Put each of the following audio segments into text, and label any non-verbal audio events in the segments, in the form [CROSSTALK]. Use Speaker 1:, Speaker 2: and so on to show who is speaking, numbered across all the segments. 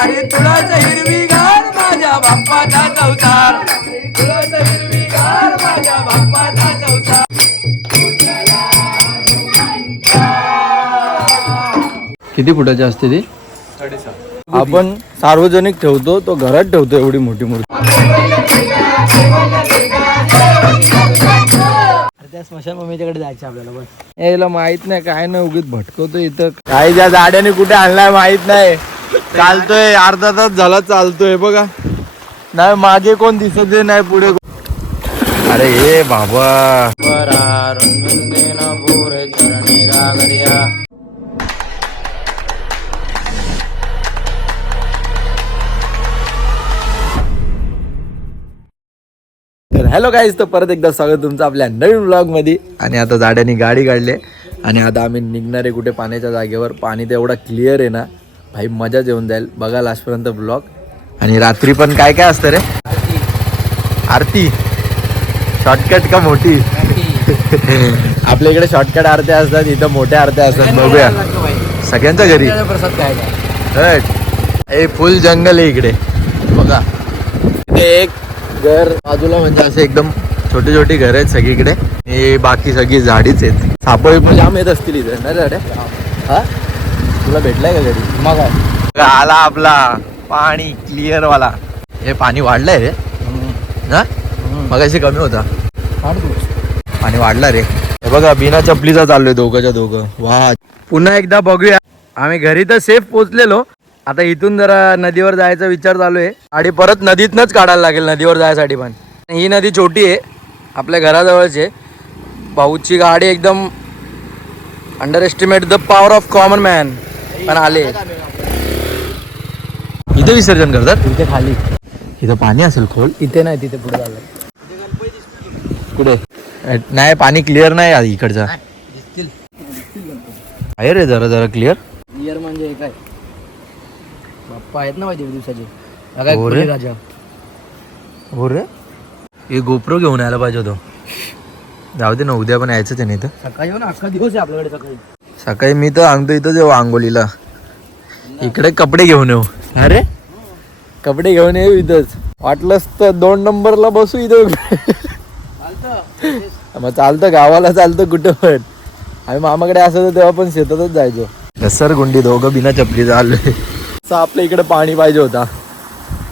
Speaker 1: अरे तुळस हिरवी गार माझ्या बाप्पाचा चौतार. माझ्या बाप्पाचा चौतार. किती फुटाची असते ती? आपण सार्वजनिक ठेवतो तो घरात ठेवतो एवढी मोठी मूर्ती.
Speaker 2: त्या जायचं आपल्याला बस.
Speaker 1: यायला माहीत नाही काय नाही उगीच भटकवतो इथं. काय ज्या गाड्याने कुठे आणलाय माहीत नाही. चालतोय अर्धा तास झाला चालतोय बघा. नाही मागे कोण दिसत नाही पुढे अरे हे बाबा. तर हॅलो गाईज तर परत एकदा स्वागत तुमचं आपल्या नवीन ब्लॉगमध्ये आणि आता जाड्याने गाडी काढली. आणि आता आम्ही निघणार आहे कुठे? पाण्याच्या जागेवर. पाणी तर एवढा क्लिअर आहे ना. भाई मजाच येऊन जाईल. बघा लास्टपर्यंत ब्लॉग आणि रात्री पण काय काय असतं रे? आरती. शॉर्टकट का मोठी? [LAUGHS] आपल्या इकडे शॉर्टकट आरत्या असतात इथं मोठ्या आरत्या असतात. बघूया. सगळ्यांच्या घरी. हे फुल जंगल आहे इकडे. बघा. इथे एक घर बाजूला म्हणजे असे एकदम छोटे छोटे घर आहेत सगळीकडे. हे बाकी सगळी झाडीच आहेत. सापळी पण जाम येत असतील इथे. अड्या? हा? तुला भेटलाय का घरी? मग आला आपला. पाणी क्लिअर वाला. हे पाणी वाढलंय रे. ना मग कमी होता. पाणी वाढला रे. हे बघा बिना चपलीचा चाललोय दोघंच्या दोघं. वा. पुन्हा एकदा बघूया. आम्ही घरी तर सेफ पोचलेलो आता इथून जरा नदीवर जायचा विचार चालू आहे. आणि परत नदीतनच काढायला लागेल नदीवर जायसाठी पण. ही नदी छोटी आहे. आपल्या घराजवळच आहे. भाऊची गाडी एकदम under estimate the power of common man पण आले. इथे विसर्जन करतात? इथे खाली. इथं पाणी असेल खोल.
Speaker 3: इथे नाही तिथे पुढे झालं
Speaker 1: कुठे? नाही पाणी क्लिअर नाही आहे इकडचा. आहे रे जरा जरा क्लिअर
Speaker 3: इयर म्हणजे हे काय? बाप्पा आहेत ना माझे दिवसाचे? हा काय हो राजा?
Speaker 1: हो रे. हे गोप्रो घेऊन यायला पाहिजे होतो. जाऊ दे ना उद्या पण यायचंच आहे ना इथं.
Speaker 3: सकाळी येऊ ना अख्खा दिवस आहे आपल्याकडे सकाळी.
Speaker 1: सकाळी मी तर आणतो इथं जेव्हा आंघोलीला इकडे कपडे घेऊन येऊ. अरे? कपडे घेऊन येऊ इथंच. वाटलंच तर दोन नंबरला बसू इथं. मग चालतं गावाला चालतं कुठं पण. आम्ही मामाकडे असं तेव्हा पण शेतातच जायचो. घसर गुंडी दोघं बिना चपली चाललोय आपल्या इकडे पाणी पाहिजे होता.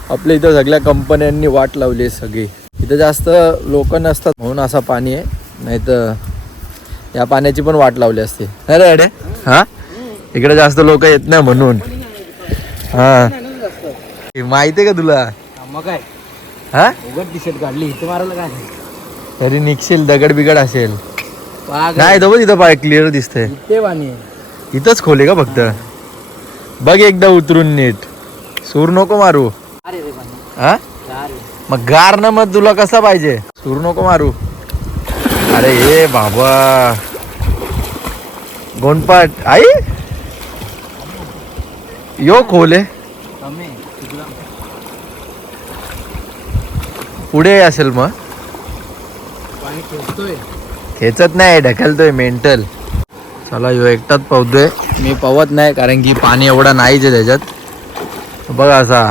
Speaker 1: आपल्या इथं सगळ्या कंपन्यांनी वाट लावली सगळी. इथं जास्त लोक नसतात म्हणून असा पाणी आहे. नाही तर या पाण्याची पण वाट लावली असते. अरे अडे हा? इकडे जास्त लोक येत नाही म्हणून. हा. माहिती आहे का तुला? मग काय? हा? उघड
Speaker 3: टी शर्ट काढली इथे मारायला काय
Speaker 1: तरी निघशील दगड बिगड असेल नाही तो बघ इथं पाय क्लिअर दिसतंय.
Speaker 3: इथे पाणी आहे.
Speaker 1: इथंच खोले का फक्त? बघ एकदा उतरून नीट. सूर नको मारू. अरे हा? अरे मग गार ना मग तुला कसा पाहिजे? सूर नको मारू. अरे हे बाबा. गोंडपाट. आई? यो खोले
Speaker 3: तिकडं.
Speaker 1: पुढे असेल मग. खेचत नाही ढकलतोय मेंटल. चला यो एकटाच पावतोय. मी पवत नाही कारण की पाणी एवढा नाहीच आहे त्याच्यात. बघा असा.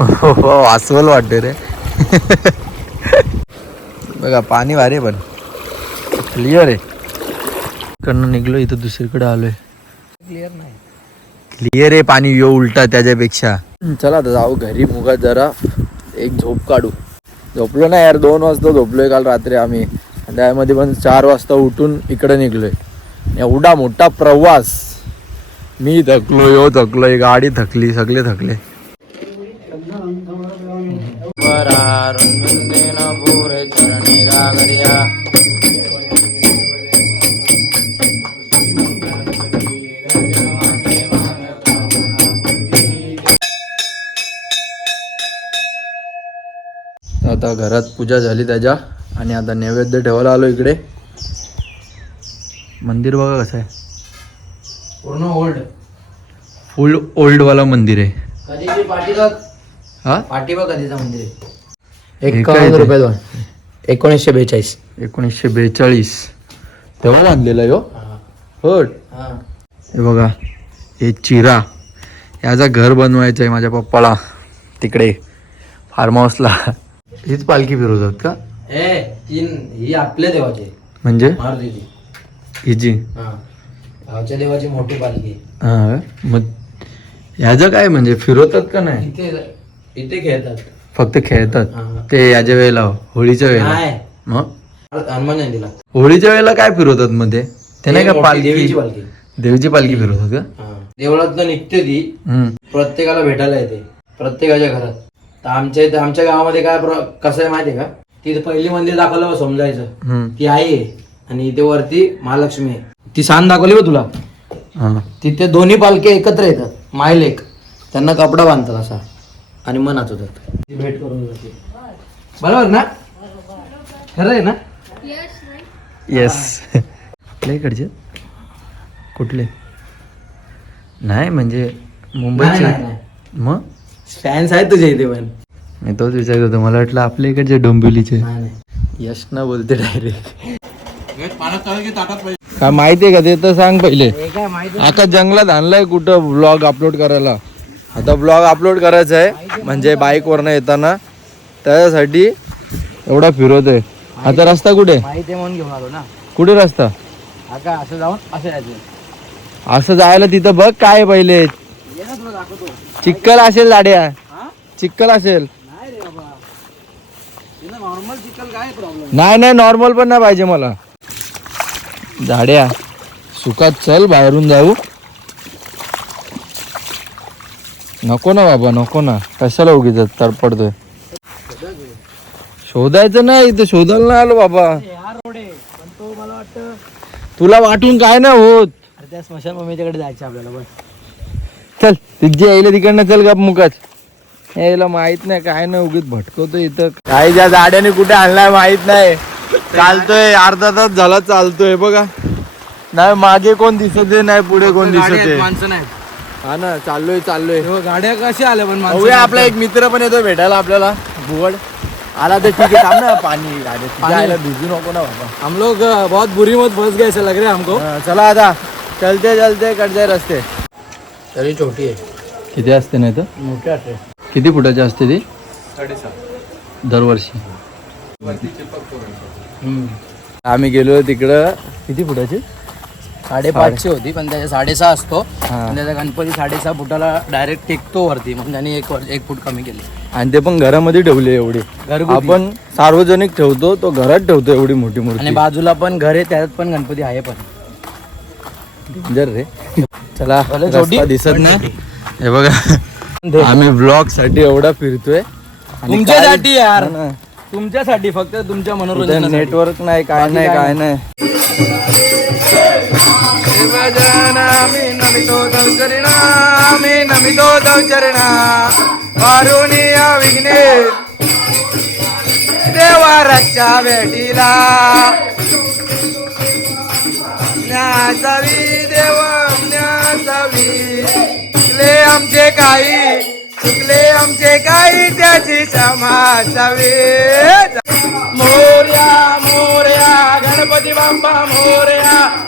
Speaker 1: हो अस्वल वाटते रे. [LAUGHS] बघा पाणी भारी आहे पण. क्लिअर आहे. इकडनं निघलो इथं दुसरीकडे आलोय. क्लिअर नाही. क्लिअर आहे पाणी यो उलटा त्याच्यापेक्षा. चला आता जाऊ घरी मुगात जरा एक झोप काढू. झोपलो ना यार दोन वाजता झोपलोय काल रात्री आम्ही. आणि त्यामध्ये पण चार वाजता उठून इकडे निघलोय. एवढा मोठा प्रवास. मी थकलो यो थकलोय गाडी थकली सगळे थकले. आता घरात पूजा झाली त्याच्या आणि आता नैवेद्य ठेवायला आलो इकडे. मंदिर बघा कसं आहे. पूर्ण ओल्ड फुल ओल्डवाला मंदिर आहे. हा? पाठीबा
Speaker 3: कधीचं मंदिर आहे.
Speaker 1: काय एकावन्न ते? रुपये दोन. एकोणीसशे बेचाळीस. एकोणीसशे बेचाळीस. तेव्हा आणलेला यो हो? हा. हे. बघा हे चिरा. याचा घर बनवायचं आहे माझ्या पप्पाला. तिकडे फार्म हाऊसला हीच पालखी फिरवतात का?
Speaker 3: ए तीन ही आपल्या देवाची.
Speaker 1: म्हणजे? मारुतीची हिची हा
Speaker 3: गावच्या देवाची मोठी पालखी.
Speaker 1: हा मग ह्याचं काय म्हणजे फिरवतात का नाही?
Speaker 3: इथे खेळतात.
Speaker 1: फक्त खेळतात. ते याच्या वेळेला होळीच्या वेळेला? नाही. मग? हनुमान जयंतीला. होळीच्या वेळेला काय फिरवतात मध्ये ते? नाही का पालखी? देवीची पालखी. देवीची पालखी फिरवतात का?
Speaker 3: हा. देवळात निघते ती. हम्म. प्रत्येकाला भेटायला येते. प्रत्येकाच्या घरात. तर आमच्या इथे आमच्या गावामध्ये काय प्र- कसं आहे माहितीये का? तिथे पहिली मंदिर दाखवलं बा समजायचं हम्म. ती आई आहे. आणि इथे वरती महालक्ष्मी आहे. ती सांग दाखवली बा तुला. हा. तिथे दोन्ही पालखे एकत्र येतात. मायलेक त्यांना कपडा बांधतात असा. आणि मन नाचवतात ती भेट करून जाते. बरोबर ना? खरं आहे ना?
Speaker 1: येस कुठल्या इकडचे? कुठले? नाही म्हणजे नाही, मुंबईचे. नाही, नाही. मग?
Speaker 3: फॅन्स आहेत तुझ्या इथे पण.
Speaker 1: मी तोच विचारत होतो मला वाटलं आपल्या इकडचे डोंबिवलीचे? नाही नाही. यश ना बोलते डायरेक्ट काय माहितीये का ते तर सांग पहिले. काय माहिती? आका जंगलात आणलाय कुठं ब्लॉग अपलोड करायला? आता ब्लॉग अपलोड करायचा आहे. म्हणजे बाईक वरनं येताना. त्याच्यासाठी एवढा फिरवतोय आता रस्ता कुठे?
Speaker 3: माहिती आहे म्हणून घेऊन आलो ना. कुठे रस्ता? असं जाऊन असं
Speaker 1: असं जायला तिथं बघ काय आहे पहिले. चिक्कल असेल दाड्या हा? चिक्कल असेल.
Speaker 3: नाही रे बाबा. तिथं नॉर्मल चिकल काय प्रॉब्लेम
Speaker 1: नाही नाही नॉर्मल पण नाही पाहिजे मला. झाड्या सुखात चल बाहेरून जाऊ. नको ना बाबा नको ना. कशाला उगीच तरपडतोय शोधायचं नाही इथं शोधायला नाही आलो बाबा.
Speaker 3: हा
Speaker 1: तुला वाटून काय नाही होत.
Speaker 2: अरे त्या स्मशान मम्मीच्याकडे जायचं आपल्याला पण
Speaker 1: चल तिथे यायला तिकडनं चल का मुकाच यायला माहीत नाही काय नाही उगीच भटकवतो इथं. काय ज्या गाड्याने कुठे आणलाय माहीत नाही. चालतोय अर्धा तास झाला चालतोय बघा. नाही मागे कोण दिसत आहे, नाही पुढे कोण दिसत आहे माणसं नाही. हा ना चाललोय चाललोय.
Speaker 3: गाड्या कशा आल्या पण
Speaker 1: बघूया आपला एक मित्र पण येतो भेटायला आपल्याला. भुवड. आला तर ठीक आहे थांब ना पाणी पाणी. भिजू नको ना बाबा.
Speaker 3: हम लोग अ, बहुत बुरी मत फंस गए ऐसा लग रहा है हमको. हा,
Speaker 1: चला आता. चलते चलते कडचे रस्ते. तरी छोटी आहे. किती असते नाही तर? मोठी वाटते किती फुटाची असते ती? दरवर्षी. आम्ही गेलो तिकडं. किती फुटाची?
Speaker 3: साडेपाचशे होती पण त्याच्या साडेसहा असतो. आणि त्याचा गणपती साडेसहा फुटाला डायरेक्ट टेकतो वरती मग त्यांनी एक वर- एक फूट कमी केली.
Speaker 1: आणि ते पण घरामध्ये ठेवले एवढे. घरगुती. आपण सार्वजनिक ठेवतो तो घरात ठेवतो एवढी मोठी आणि मूर्ती
Speaker 3: बाजूला पण घर आहे त्यात पण गणपती आहे पण.
Speaker 1: डेंजर रे. चला भले रस्ता छोटी, दिसत पण नाही हे बघा आम्ही ब्लॉगसाठी एवढा फिरतोय.
Speaker 3: आणि तुमच्यासाठी यार. तुमच्यासाठी फक्त तुमच्या मनोरंजन
Speaker 1: नेटवर्क नाही काय नाही काय नाही. मी नमितो दौचरणा मी देवाराच्या भेटीला न्यासावी देव न्यासावी चुकले आमचे काही चुकले आमचे काही त्याची क्षमा मोर्या मोर्या गणपती बाप्पा मोर्या.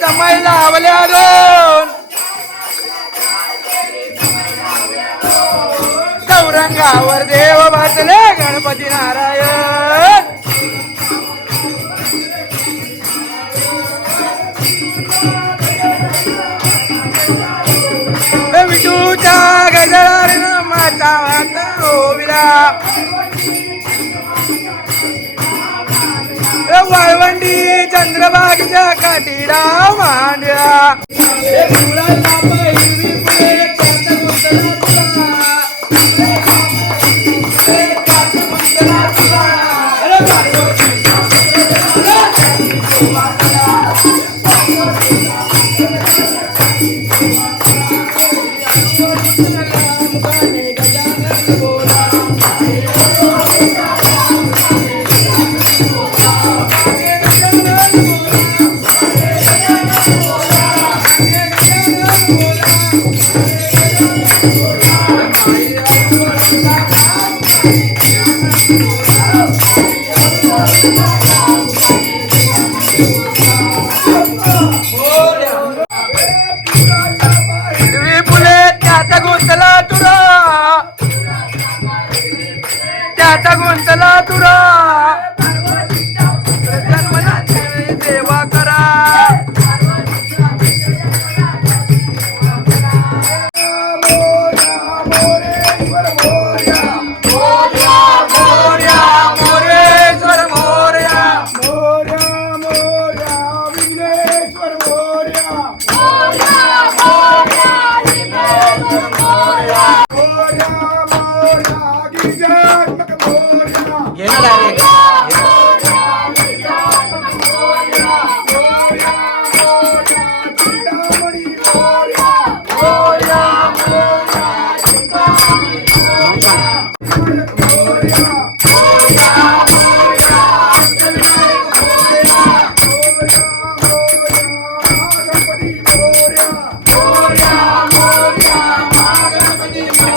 Speaker 1: समय लावल्या दोन. चौरंगावर देव भासले गणपती नारायण. ओविला वाळवंडी चंद्रबागच्या काठीला मांडल्या Thank you. Thank you.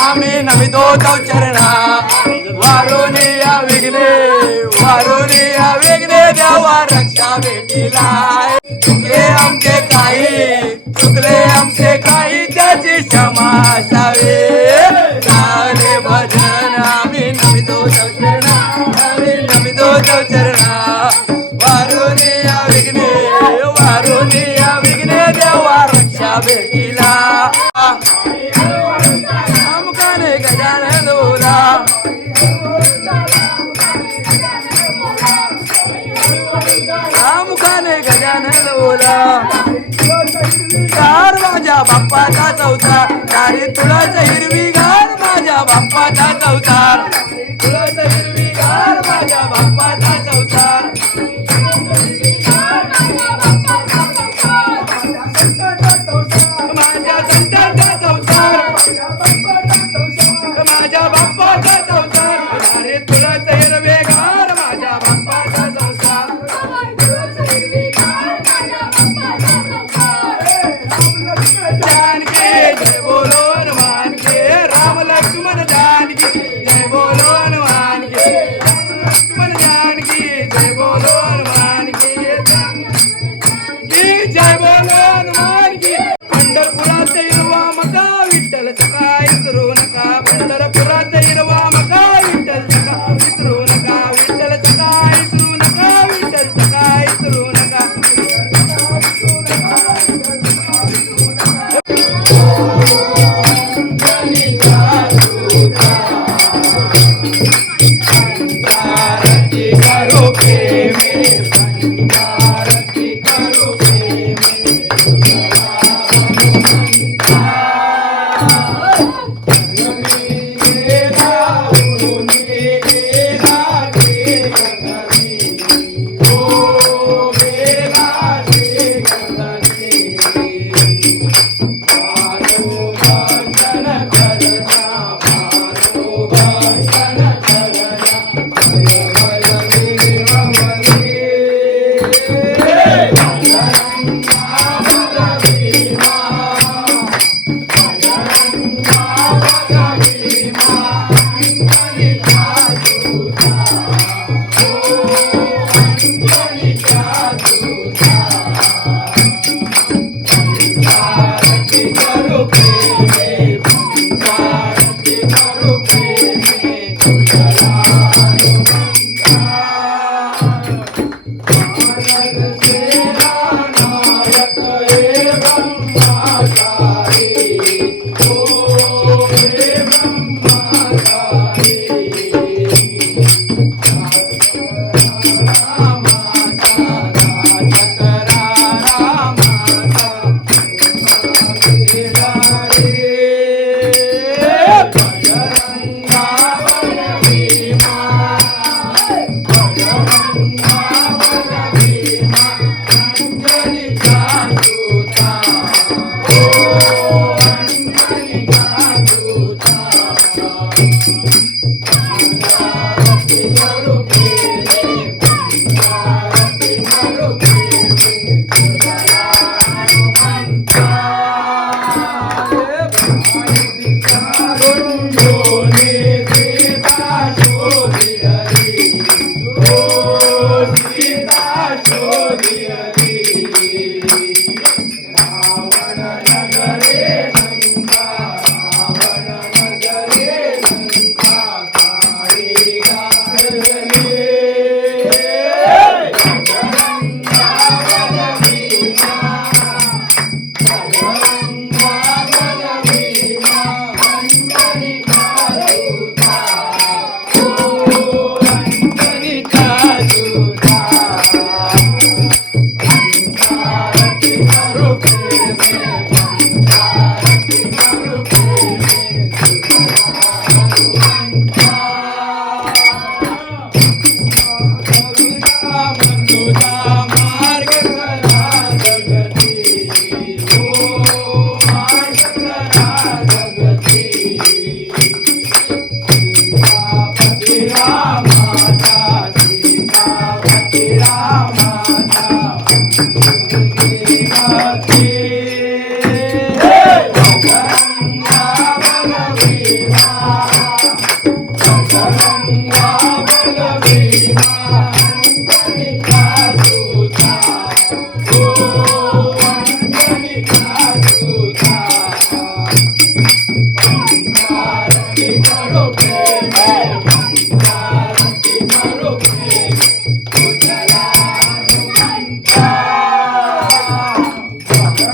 Speaker 1: स्वामी नमितो तव चरणा. वारुनिया विघ्ने वारुनिया विघ्ने देवा रक्षा भेटीला. चुकले आमचे काही चुकले आमचे काही त्याची क्षमा असावे. धावले भजन आम्ही नमितो चरणा. आम्ही नमितो चरणा. वारुनिया विघ्ने वारुनिया विघ्ने देवा रक्षा भेटीला. आमकाने गजानन बोला. गार माझ्या बाप्पाचा चौथा दारी तुळस हिरवी गार माझ्या बाप्पाचा चौथा. तुळस हिरवी गार माझ्या बाप्पाचा चौथा. Hare Krishna Bye.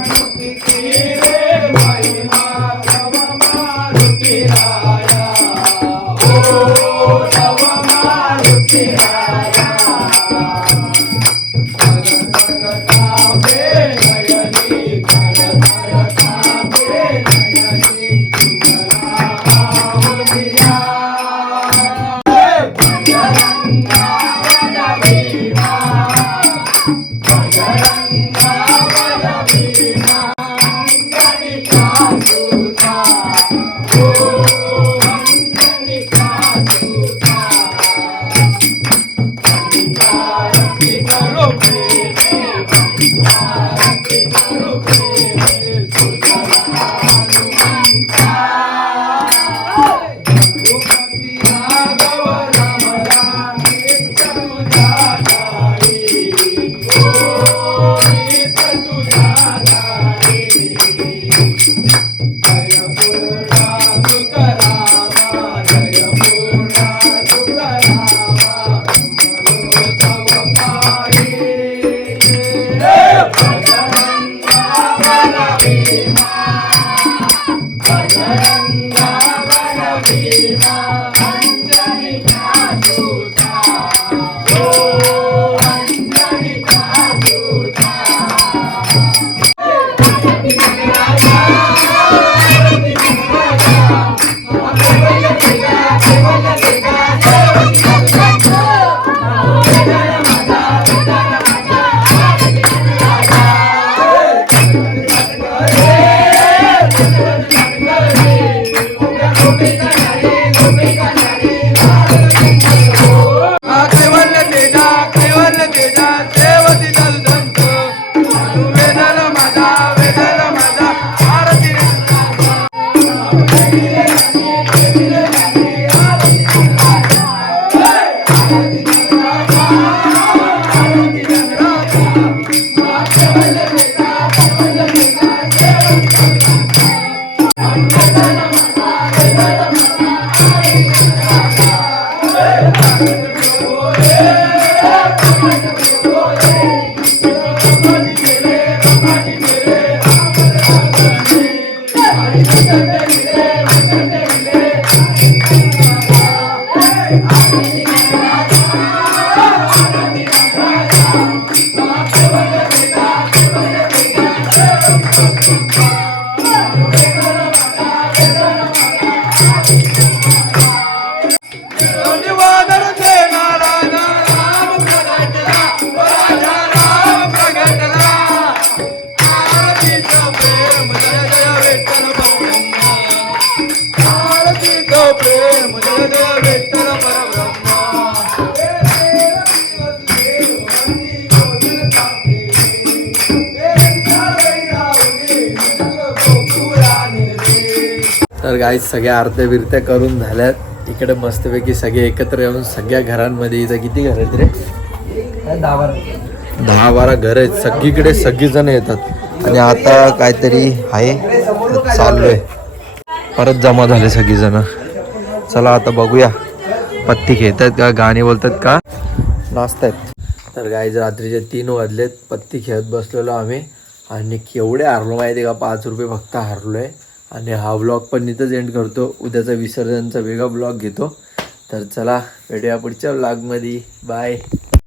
Speaker 1: रे महिमा Thank you. Kaivalya Thank. तर गाईज सगळ्या आरत्या बिरत्या करून झाल्यात. इकडे मस्तपैकी सगळे एकत्र येऊन सगळ्या घरांमध्ये इथं किती घर आहेत रे?
Speaker 3: दहा
Speaker 1: बारा. घर आहेत. सगळीकडे सगळी जण येतात. आणि आता काहीतरी आहे. चाललोय. परत जमा झाले सगळी जण चला आता बघूया. पत्ती खेळतात का? गाणी बोलतात का? नाचतायत. तर गाईज रात्रीचे तीन वाजलेत. पत्ती खेळत बसलेलो आम्ही. आणि केवढे हारलो माहिती आहे का? पाच रुपये फक्त हारलोय. आणि हा ब्लॉग पण इथंच एंड करतो. उद्याचा विसर्जनचा वेगळा ब्लॉग घेतो. तर चला भेटूया पुढच्या ब्लॉगमध्ये बाय